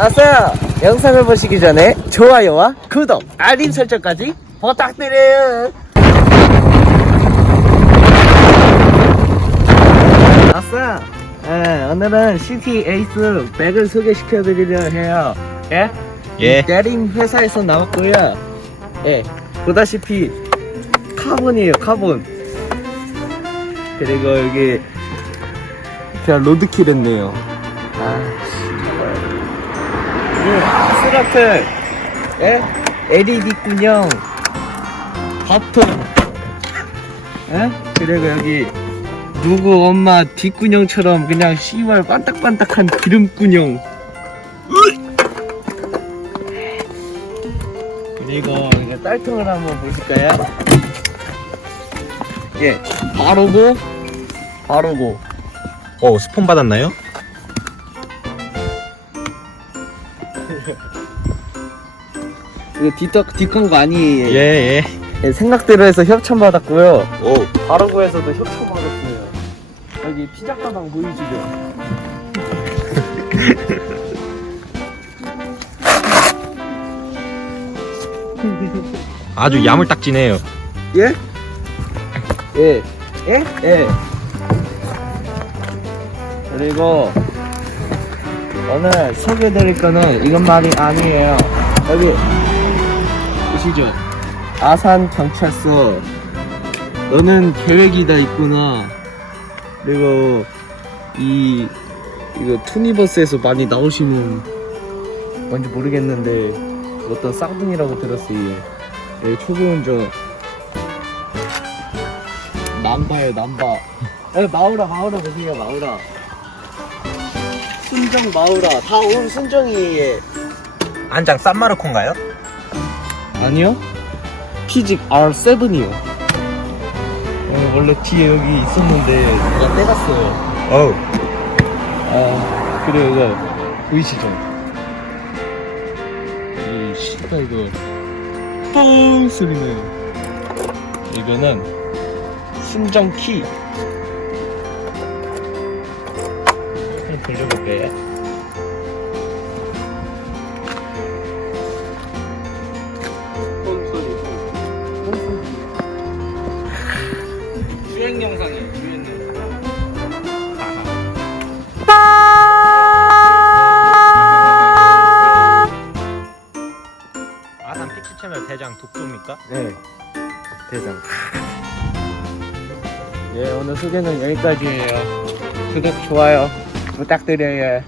아싸! 영상을 보시기 전에 좋아요와 구독, 알림 설정까지 부탁드려요. 아싸! 예, 오늘은 CT 에이스 백을 소개시켜 드리려 해요. 예? 예. 대림 회사에서 나왔고요. 예, 보다시피 카본이에요, 카본. 그리고 여기 제가 로드킬 했네요. 아, 이 스라트, 예? LED 군형, 버튼, 예? 그리고 여기 누구 엄마 뒷군형처럼 그냥 씨발 반딱반딱한 기름군형. 그리고 이거 딸통을 한번 보실까요? 예, 바로고, 바로고. 어, 스폰 받았나요? 이거 뒷덕 뒷건 거 아니에요. 예, 예. 예, 생각대로 해서 협찬 받았고요. 오. 바로고에서도 협찬 받았어요. 여기 피자 가방 보이시죠? 아주 야물딱지네요. 예? 예. 예? 예. 그리고 오늘 소개해드릴 거는 이것만이 아니에요. 여기 보시죠. 아산 경찰서. 너는 계획이 다 있구나. 그리고 이 이거 투니버스에서 많이 나오시는 뭔지 모르겠는데 어떤 쌍둥이라고 들었어요. 예, 초보운전 남바예요 남바 에 마우라 마우라 보세요 마우라 순정 마우라 다 온 순정이에요 한장 싼마르콘가요? 아니요. 피직 R7이요. 어, 원래 뒤에 여기 있었는데 누가 떼갔어요. 어우. 아 그리고 이거. 보이시죠 이 씨발 이거. 뻥 소리네요 이거는 순정 키 소리 주행 영상이에요 주행 영상 아산 픽시 채널 대장 독조입니까? 네 대장. 예 오늘 소개는 여기까지예요. 구독 좋아요 부탁드려요